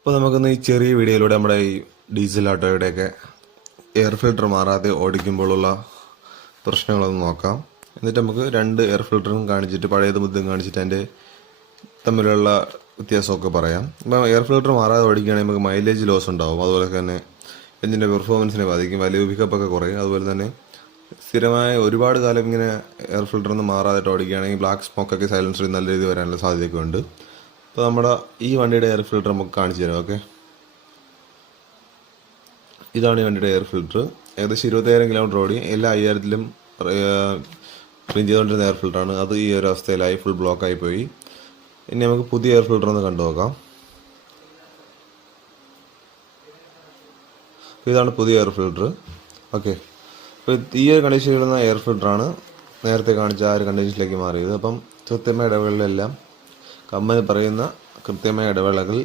അപ്പോൾ നമുക്കൊന്ന് ഈ ചെറിയ വീഡിയോയിലൂടെ നമ്മുടെ ഈ ഡീസൽ ഓട്ടോയുടെയൊക്കെ എയർ ഫിൽട്ടർ മാറാതെ ഓടിക്കുമ്പോഴുള്ള പ്രശ്നങ്ങളൊന്ന് നോക്കാം. എന്നിട്ട് നമുക്ക് രണ്ട് എയർ ഫിൽറ്ററും കാണിച്ചിട്ട് പഴയതും പുതിയതും കാണിച്ചിട്ട് അതിൻ്റെ തമ്മിലുള്ള വ്യത്യാസമൊക്കെ പറയാം. ഇപ്പം എയർ ഫിൽട്ടർ മാറാതെ ഓടിക്കുകയാണെങ്കിൽ നമുക്ക് മൈലേജ് ലോസ് ഉണ്ടാവും. അതുപോലെ തന്നെ എഞ്ചിൻ്റെ പെർഫോമൻസിനെ ബാധിക്കും, വലിയ പിക്കപ്പൊക്കെ കുറയും. അതുപോലെ തന്നെ സ്ഥിരമായ ഒരുപാട് കാലം ഇങ്ങനെ എയർ ഫിൽറ്റർ ഒന്നും മാറാതെ ഓടിക്കുകയാണെങ്കിൽ ബ്ലാക്ക് സ്മോക്കൊക്കെ സൈലൻസറിൽ നല്ല രീതിയിൽ വരാനുള്ള സാധ്യതയൊക്കെ ഉണ്ട്. അപ്പോൾ നമ്മുടെ ഈ വണ്ടിയുടെ എയർ ഫിൽറ്റർ നമുക്ക് കാണിച്ചു തരാം. ഓക്കെ, ഇതാണ് ഈ വണ്ടിയുടെ എയർ ഫിൽറ്റർ. ഏകദേശം 20,000 കിലോമീറ്റർ ഓടി. എല്ലാ 5000ലും ക്ലീൻ ചെയ്തുകൊണ്ടിരുന്ന എയർ ഫിൽറ്ററാണ്. അത് ഈ ഒരു അവസ്ഥയിലായി, ഫുൾ ബ്ലോക്കായി പോയി. ഇനി നമുക്ക് പുതിയ എയർ ഫിൽറ്റർ ഒന്ന് കണ്ടു നോക്കാം. ഇതാണ് പുതിയ എയർ ഫിൽറ്റർ. ഓക്കെ, അപ്പോൾ ഈ ഒരു കണ്ടീഷനിൽ ഇടുന്ന എയർ ഫിൽറ്ററാണ് നേരത്തെ കാണിച്ച ആ ഒരു കണ്ടീഷനിലേക്ക് മാറിയത്. അപ്പം കൃത്യമായ ഇടവേളയിലെല്ലാം കമ്പനി പറയുന്ന കൃത്യമായ ഇടവേളകളിൽ